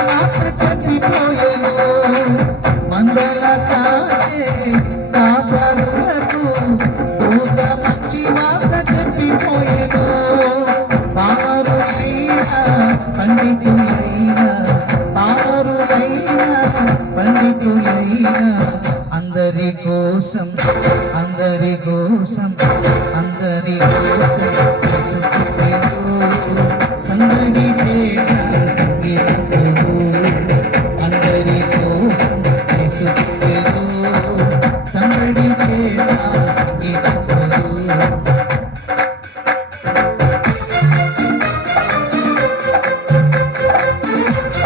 మంచి మాట చెప్పిపోయెను మందల కాచే కాపరులకు దూత మంచి మాట చెప్పిపోయెను. పామరులైన పండితులైన పామరులైన పండితులైన అందరి కోసం అందరి కోసం అందరి కోసం